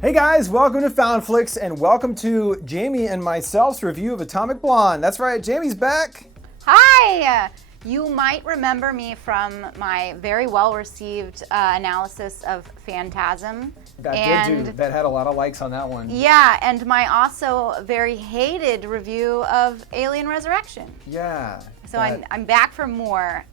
Hey guys, welcome to FoundFlix and welcome to Jamie and myself's review of Atomic Blonde. That's right, Jamie's back. Hi! You might remember me from my very well-received analysis of Phantasm. That had a lot of likes on that one. Yeah, and my also very hated review of Alien Resurrection. Yeah. So I'm back for more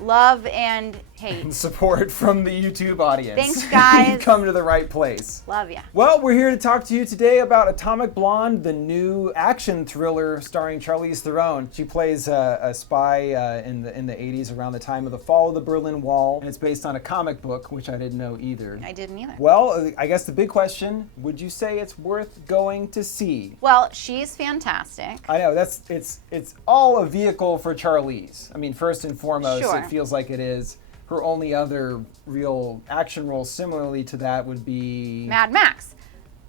love and hate. And support from the YouTube audience. Thanks, guys. You've come to the right place. Love ya. Well, we're here to talk to you today about Atomic Blonde, the new action thriller starring Charlize Theron. She plays a spy in the 80s around the time of the fall of the Berlin Wall, and it's based on a comic book, which I didn't know either. I didn't either. Well, I guess the big question, would you say it's worth going to see? Well, she's fantastic. I know, it's all a vehicle for Charlize. I mean, first and foremost, Sure. It feels like it is. Her only other real action role similarly to that would be... Mad Max.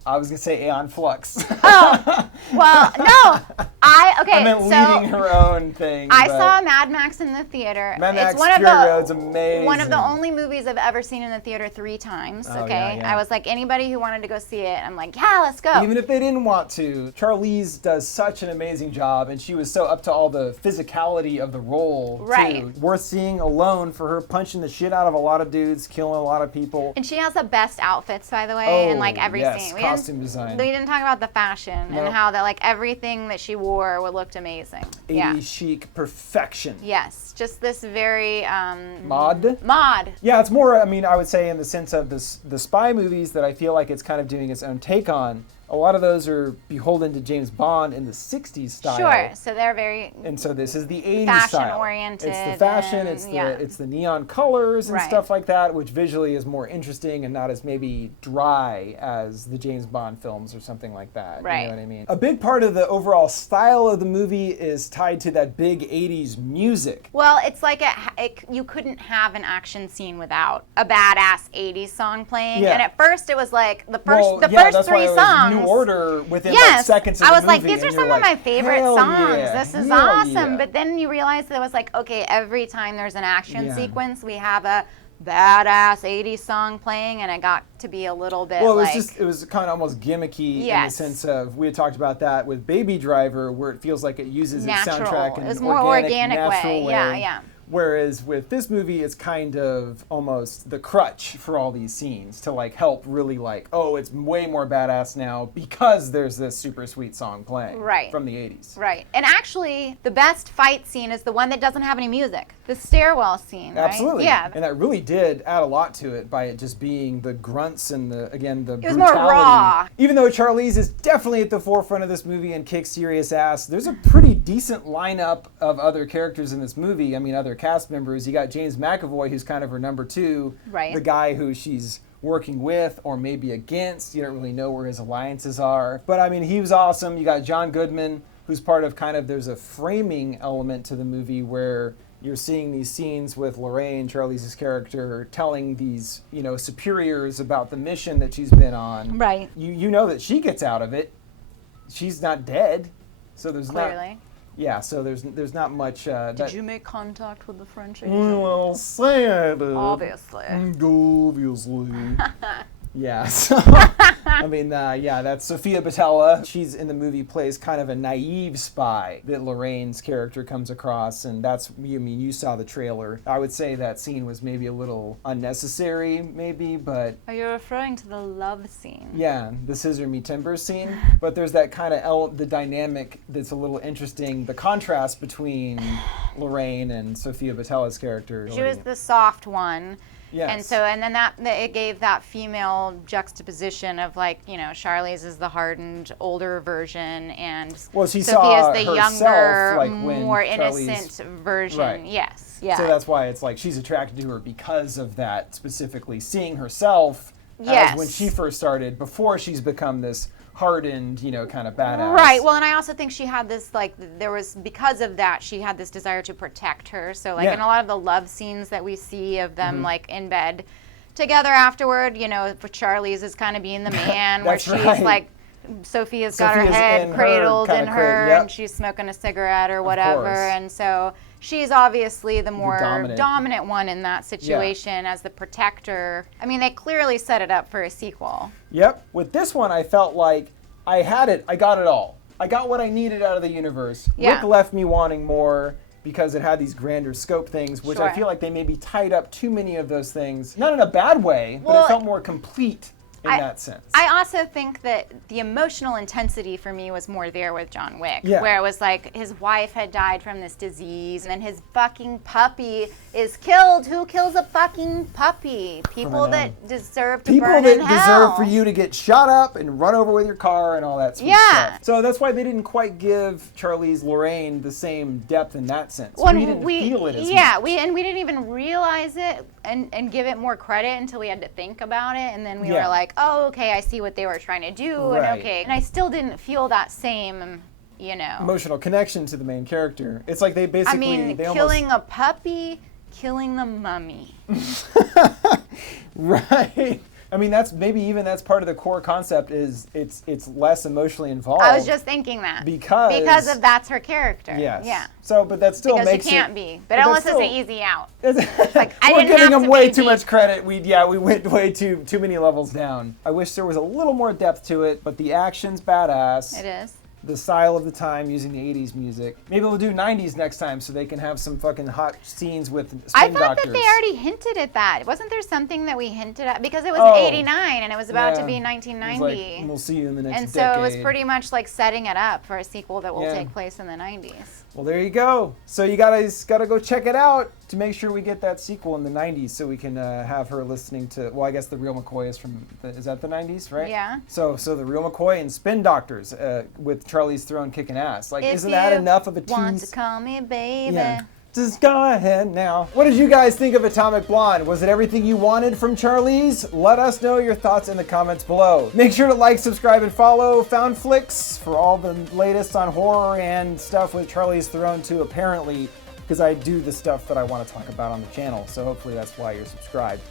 I was going to say Aeon Flux. Oh, well, no. I meant leading her own thing. I saw Mad Max in the theater. Mad Max it's one of Fury the Road's amazing. One of the only movies I've ever seen in the theater 3 times. Oh, okay, yeah. I was like, anybody who wanted to go see it, I'm like, yeah, let's go. Even if they didn't want to, Charlize does such an amazing job, and she was so up to all the physicality of the role, right. too. Worth seeing alone for her punching the shit out of a lot of dudes, killing a lot of people. And she has the best outfits, by the way, in like every yes, scene. Costume design. We didn't talk about the fashion and how that like everything that she wore looked amazing. 80s chic perfection. Yes, just this very Mod. Yeah, it's more. I mean, I would say in the sense of the spy movies that I feel like it's kind of doing its own take on. A lot of those are beholden to James Bond in the 60s style. Sure, so they're very and so this is the 80s fashion style. oriented. It's the fashion, it's the neon colors and stuff like that, which visually is more interesting and not as maybe dry as the James Bond films or something like that. Right. You know what I mean? A big part of the overall style of the movie is tied to that big 80s music. Well, it's like you couldn't have an action scene without a badass 80s song playing. Yeah. And at first it was like the first 3 songs. New Order within like seconds of the movie. I was like, these are some of my favorite songs. Yeah, this is awesome. But then you realize that it was like, okay, every time there's an action sequence, we have a badass 80s song playing, and it got to be a little bit it was kind of almost gimmicky in the sense of, we had talked about that with Baby Driver, where it feels like it uses its soundtrack in an organic, natural way. Yeah. Whereas with this movie, it's kind of almost the crutch for all these scenes to like help really like, oh, it's way more badass now because there's this super sweet song playing from the 80s. Right. And actually, the best fight scene is the one that doesn't have any music. The stairwell scene, right? Absolutely. Yeah. And that really did add a lot to it by it just being the grunts and the brutality. It was more raw. Even though Charlize is definitely at the forefront of this movie and kicks serious ass, there's a pretty decent lineup of other characters in this movie. I mean, other cast members. You got James McAvoy, who's kind of her number 2. Right. The guy who she's working with or maybe against. You don't really know where his alliances are. But I mean, he was awesome. You got John Goodman, who's part of there's a framing element to the movie where you're seeing these scenes with Lorraine, Charlize's character, telling these, superiors about the mission that she's been on. Right. You know that she gets out of it. She's not dead. So there's Clearly. Yeah, so there's not much. Did you make contact with the French agent? Well, say it. Obviously. Obviously. Yeah, so, I mean, that's Sofia Boutella. She's in the movie, plays kind of a naive spy that Lorraine's character comes across, and you saw the trailer. I would say that scene was maybe a little unnecessary, maybe, but... Are you referring to the love scene? Yeah, the Scissor Me Timbers scene, but there's that kind of the dynamic that's a little interesting, the contrast between Lorraine and Sofia Boutella's character. She was the soft one. Yes. And then it gave that female juxtaposition of like, Charlize is the hardened older version and Sophia's the younger, more innocent version. Right. Yes. Yeah. So that's why it's like she's attracted to her because of that, specifically seeing herself as when she first started, before she's become this hardened, kind of badass. Right. Well, and I also think she had this, because of that, she had this desire to protect her. So, in a lot of the love scenes that we see of them, in bed together afterward, for Charlize is kind of being the man, where she's, Sophia's got her head cradled in her, and she's smoking a cigarette or whatever, and so she's obviously the more dominant one in that situation as the protector. I mean, they clearly set it up for a sequel. Yep. With this one, I felt like I got it all. I got what I needed out of the universe. Rick left me wanting more because it had these grander scope things, which I feel like they maybe tied up too many of those things. Not in a bad way, but it felt more complete in that sense. I also think that the emotional intensity for me was more there with John Wick, where it was like his wife had died from this disease, and then his fucking puppy is killed. Who kills a fucking puppy? People that deserve to burn in hell. People that deserve for you to get shot up and run over with your car and all that sort of stuff. So that's why they didn't quite give Charlize Theron the same depth in that sense. Well, we didn't feel it as much. we didn't even realize it and give it more credit until we had to think about it, and then we were like, oh, okay, I see what they were trying to do, and I still didn't feel that same, emotional connection to the main character. It's like they basically, killing a puppy, killing the mummy. Right. I mean, that's part of the core concept is it's less emotionally involved. I was just thinking that. Because of that's her character. Yes. Yeah. So, but that still makes it... Because you can't be. But unless it's an easy out. It's like, we're giving them way too much credit. We went way too many levels down. I wish there was a little more depth to it, but the action's badass. It is. The style of the time, using the 80s music. Maybe we'll do 90s next time so they can have some fucking hot scenes with spin doctors. I thought that they already hinted at that. Wasn't there something that we hinted at? Because it was 89 and it was about to be 1990. Like, we'll see you in the next decade. And so it was pretty much like setting it up for a sequel that will take place in the 90s. Well, there you go. So you guys gotta go check it out to make sure we get that sequel in the 90s so we can have her listening to, well, I guess The Real McCoy is from, is that the 90s, right? Yeah. So The Real McCoy and Spin Doctors with Charlize Theron kicking ass. Like, isn't that enough of a tease? Want to call me baby. Yeah. Just go ahead now. What did you guys think of Atomic Blonde? Was it everything you wanted from Charlize? Let us know your thoughts in the comments below. Make sure to like, subscribe, and follow FoundFlix for all the latest on horror and stuff with Charlize Theron too, apparently, because I do the stuff that I want to talk about on the channel. So hopefully that's why you're subscribed.